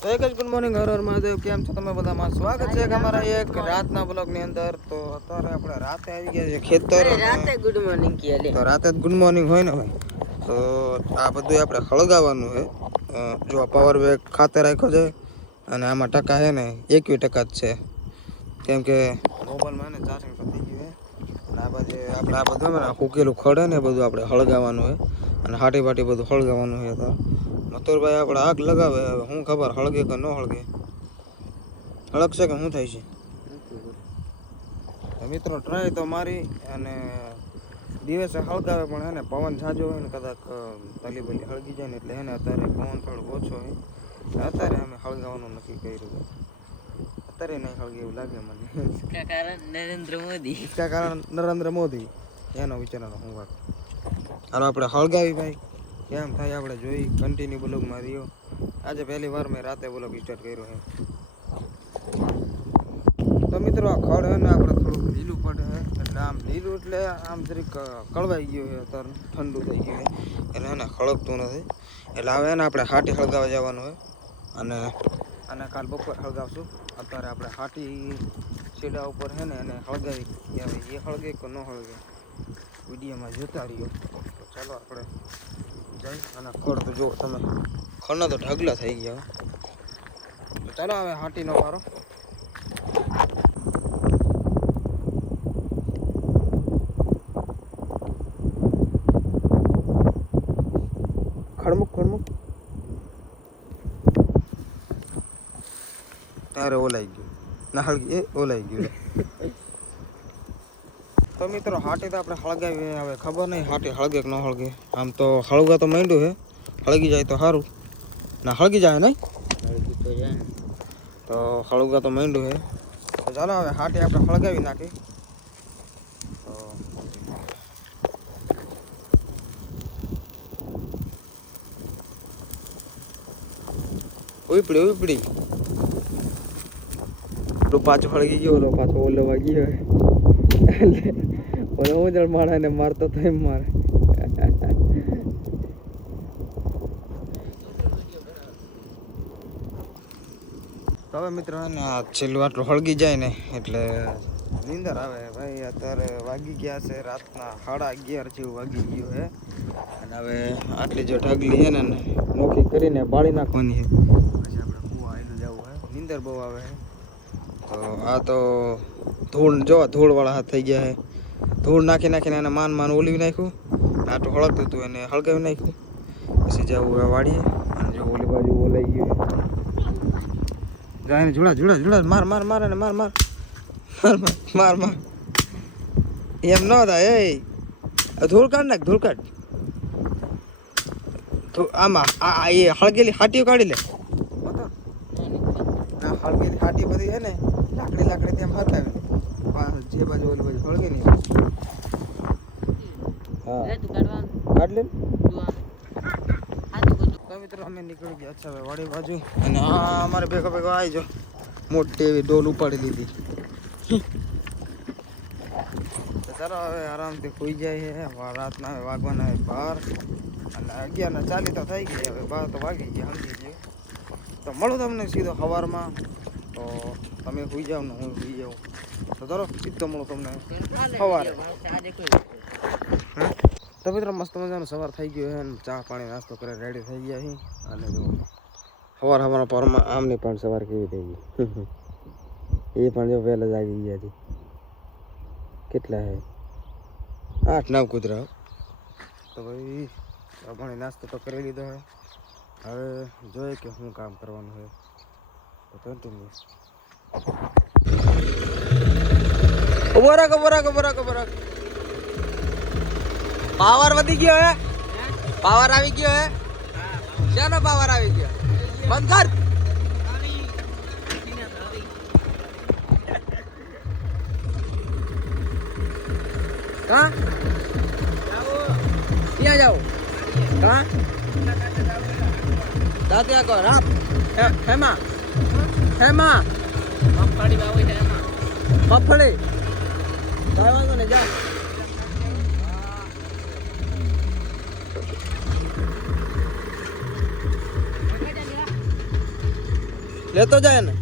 તો એક જ ગુડ મોર્નિંગ હર હર મહાદેવ. કેમ છો તમે બધા? માં સ્વાગત છે અમારા એક રાતના બ્લોગ ની અંદર. તો અત્યારે આપણે રાતે આવી ગયા છે ખેતર. રાતે ગુડ મોર્નિંગ કીએ. તો રાતે જ ગુડ મોર્નિંગ હોય ને ભાઈ. તો આ બધું આપણે હળગાવવાનું છે. જો પાવર બેગ ખાતે રાખ્યો છે અને આમાં ટકા છે ને 21% જ છે, કેમ કે મોબાઈલમાં ને ચાર્જિંગ પતી ગયું છે. અને આ બાજુ આપણે આ બધું ઉકેલું ખડે ને બધું આપણે હળગાવવાનું છે અને હાટી બાટી બધું હળગાવવાનું છે. તો મથુરભાઈ આપણે આગ લગાવે, હવે શું ખબર હળગે કે ન હળગે, હળગશે કે શું થાય છે. મિત્રો ટ્રાય તો મારી અને દિવસે હળગાવે પણ હે ને પવન જાજો હોય ને કદાચ તલી બલી હળગી જાય ને એટલે એને અત્યારે પવન થોડો ઓછો હોય અત્યારે અમે હળગાવાનું નક્કી કર્યું. અત્યારે નહીં હળગે એવું લાગે મને. इसका कारण नरेंद्र मोदी. इसका कारण नरेंद्र मोदी એનો વિચારવાનો હું વાત. હાલો આપણે હળગાવી ભાઈ, કેમ થાય આપણે જોઈ. કન્ટિન્યુ બ્લોગમાં રહ્યો. આજે પહેલી વાર મેં રાતે બ્લોગ સ્ટાર્ટ કર્યો છે. તો મિત્રો આ ખડ હે ને આપણે થોડુંક લીલું પડે છે એટલે આમ લીલું એટલે આમ જરીક કળવાઈ ગયું છે, અત્યારે ઠંડુ થઈ ગયું છે એટલે એને હળગતું નથી. એટલે હવે એને આપણે હાટી હળગાવવા જવાનું હોય અને કાલ બપોર હળગાવશું. અત્યારે આપણે હાટી સીડા ઉપર છે ને એને હળગાવી એ હળગે કે ન હળગે વિડીયોમાં જોતા રહ્યો. તો ચાલો આપણે જઈ અને ખડ તો જો તમે ખડના તો ઢગલા થઈ ગયા. તો ચાલો હવે હાટીનો પારો. ખડમુક તારે ઓલાઈ ગયું ના હળગી એ ઓલાઈ ગયું. તો મિત્રો હાટી તો આપણે હળગાવી, હવે ખબર નહીં હાટી હળગે કે ન હળગે. આમ તો હળગવા તો માંડ્યું છે, હળગી જાય તો સારું. ના હળગી જાય નહીં તો હળગવા તો માંડ્યું છે. તો ચાલો હવે હાટી આપણે હળગાવી નાખી. ઉપડી પાછો હળગી ગયો, ઓલો પાછો ઓલો વાગી ગયો એટલે ઓલો ઉજળ માણસને મારતો તો એમ મારે. તો હવે મિત્રો ને આ છેલ્લું આટલું હળગી જાય ને એટલે નીંદર આવે ભાઈ. અત્યારે વાગી ગયા છે રાતના 11:30 જેવું વાગી ગયું છે અને હવે આટલી જો ઢગલી છે ને નોખી કરીને બાળી નાખવાની છે. પછી આપણે કુવા આવેલું જવું છે. નીંદર બહુ આવે છે. તો આ તો ધૂળ જો ધૂળવાળા હાથ થઈ ગયા છે. ધૂળ નાખીને એને માન ઓલવી નાખ્યું. આટલું હળગતું હતું એને હળગાવી નાખ્યું. પછી જવું વાળીએ અને જો ઓલી બાજુ ઓલાઈ ગયું જાય ને જોડા માર એમ ન થાય. એ ધૂળ કાઢ નાખ, ધૂળ કાઢ. આમાં એ હળગેલી હાટીઓ કાઢી લે. હળગેલી હાટી બધી છે ને લાકડી તેમ હરકાવે જે બાજુ ઓલી બાજુ હળગે નહીં. હા કાઢ લે. તો મિત્રો અમે નીકળી ગયા છે હવે વાડી બાજુ અને આ અમારે ભેગો આવી જો મોટી એવી ડોલ ઉપાડી લીધી. તો ચાલો હવે આરામથી સુઈ જાય છે. રાતના હવે વાગવાના 12 અને 11:40 તો થઈ ગઈ. હવે 12 તો વાગી ગયા સમજી ગયો. તો મળું તમને સીધો સવારમાં. તો તમે સુઈ જાઓ ને હું સુઈ જાઉં. તો ચાલો સીધો મળું તમને સવારે. તો મિત્રો મસ્ત મજાનો સવાર થઈ ગયો છે ને ચા પાણી નાસ્તો કરે રેડી થઈ ગયા છે. અને જો સવારના પરમાં આમની પણ સવાર કેવી થઈ ગઈ. એ પણ જો વહેલા જાગી ગયા છે. કેટલા છે 8-9 કૂતરા. તો ભાઈ ચા પાણી નાસ્તો તો કરી લીધો છે. હવે જોઈએ કે શું કામ કરવાનું છે. તો કન્ટિન્યુ ઉભો રાખ. પાવર વધી ગયો હે. પાવર આવી ગયો હે. શાનો પાવર આવી ગયો? બંધ કર. કા ક્યાં જાઓ? કા દાદા કો રાપ હેમાં મફળી કાંઈ ને જા. લેતો જાય ને